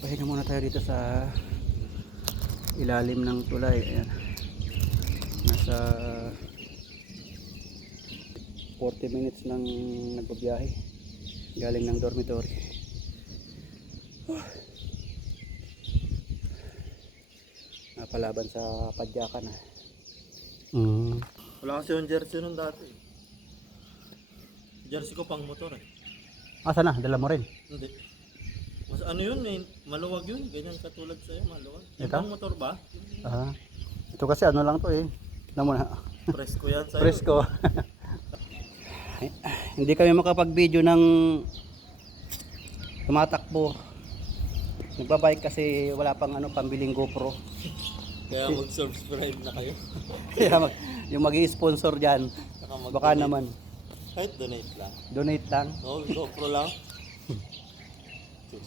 Pahinga muna tayo dito sa ilalim ng tulay. Ayan. Nasa 40 minutes nang nagbabiyahe galing ng dormitory. Napalaban sa padyakan na. Wala kasi yung jersey nun dati. Jersey ko pang motor eh. Asa na? Dala mo rin? Hindi. Mas ano yun eh, maluwag yun. Ganyan katulad sa'yo, maluwag. Yung Ito? pang motor ba? Ito kasi ano lang to eh. Tignan mo na. Presko yan sa'yo. Presko. Hindi kami makapag-video ng tumatakbo. Nagbabike kasi wala pang ano, pambiling GoPro. Kaya mag-subscribe na kayo. Kaya yung mag-i-sponsor diyan, baka naman Kahit donate lang. donate lang. No, GoPro lang.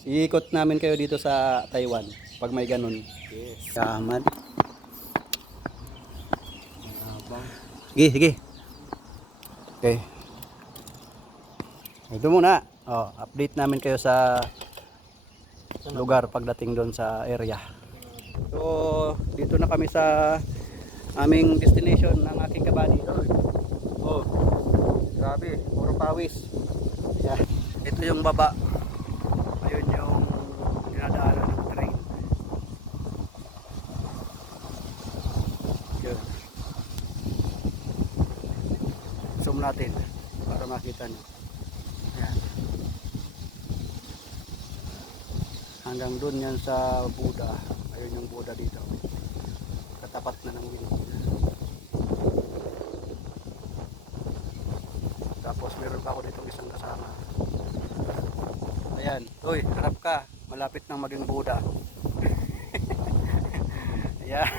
Iikot namin kayo dito sa Taiwan pag may ganun. Yes. Yaman. Sige, sige. Okay. Ito muna. Oh, update namin kayo sa lugar pagdating doon sa area. So, dito na kami sa aming destination ng aking kabady. Oh, grabe, puro pawis. Yeah. Ito yung baba. Ayun yung dinadaanan ng train. Yun. Zoom natin para makita nyo. Ayan. Hanggang dun yan sa Buda. Ayun yung Buda dito. Katapat na ng windmill. Tapos meron pa ako dito isang kasama. Ayan. Uy, harap ka. Malapit nang maging Buda. Ayan.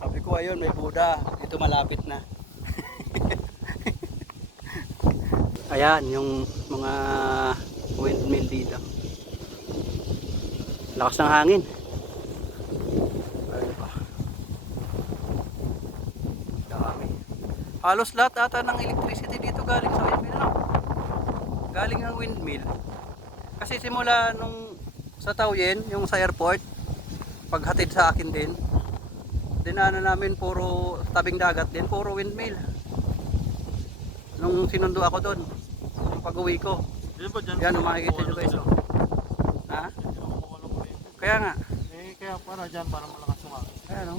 Sabi ko ayun, may Buda. Dito malapit na. Ayan, yung mga windmill dito. Lakas ng hangin. Ayun pa. Dami. Halos lahat ata ng electricity dito galing sa windmill, no? Galing ng windmill. Kasi simula nung sa Taoyuan, yung sa airport, paghatid sa akin din, dinaanan namin puro tabing dagat din, puro windmill. Nung sinundo ako doon, yung pag-uwi ko. Yan, makikita nyo guys. Ha? Kaya nga. Kaya para dyan, para malakas yung hangin. Kaya no?